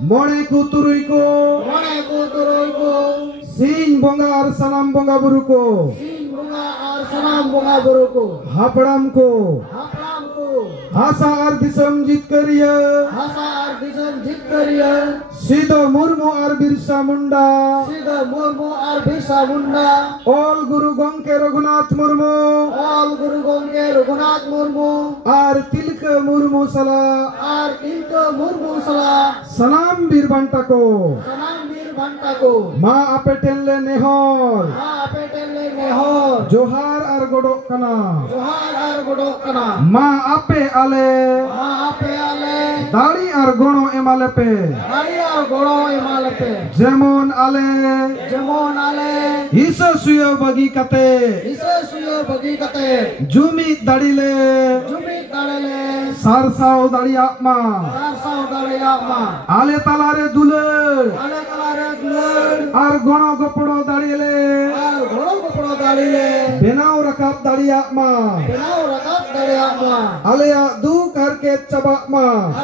Mone ku turuy ko Sing bonga ar sanam bonga buru ko Hapdam ko Hasa ar disam jit kariya Sida Murmu ar Birsa Munda All Guru Gongke Raghunath Murmu Ar Tilka Murmu Sala Sanam Birbanta ko Ma apetenle nehor Johar ar godok kana Ma ape ale Dali ar gono emalepe Jemon ale Isa suyo bagi kate Jumi dadile Sarsao dali akma Ale talare duler Ar gono gopodo dadile Benau rakap dali akma Alea du karke cabakma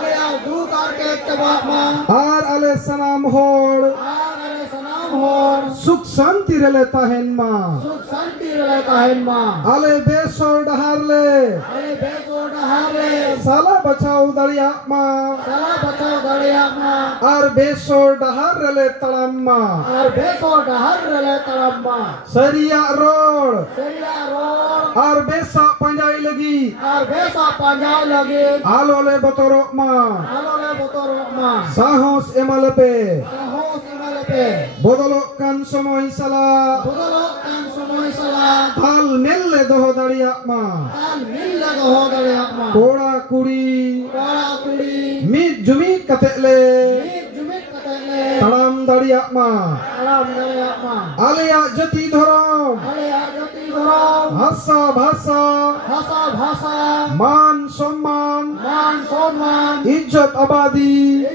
Ar ale sanam hor Suk santi rele tahen ma Ale besor daharle Sala bachau dariya ma Ar besor dahar rele talamma Saria road Ar besa panjai lagi Alole botorok ma Sahos emalepe Bodolokkan somoy sala Tal melle doho dariya ma Kora kuri Mid jumit katekle Talam dariya ma Alea jati dhorom Hasa bhasa Man somman Ijjat abadi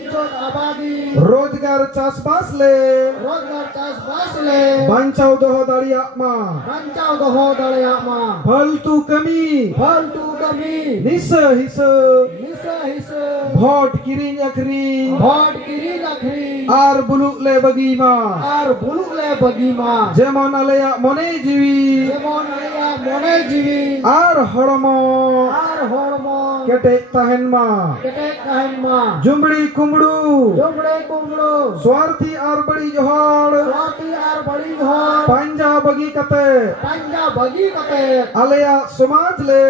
Rozgar chasbas le Bancau doho dariya ma Faltu kami Nisa hisa Bhot kiring akri Ar buluk le bagi ma Jemon alaya mone jiwi Ar hormo Ketek tahen ma Jumbdi kumdu Swarthi ar badi johar Panja bagi kate Alaya samaj le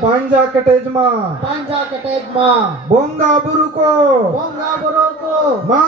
Panja ketej ma Bonga buru ko Ma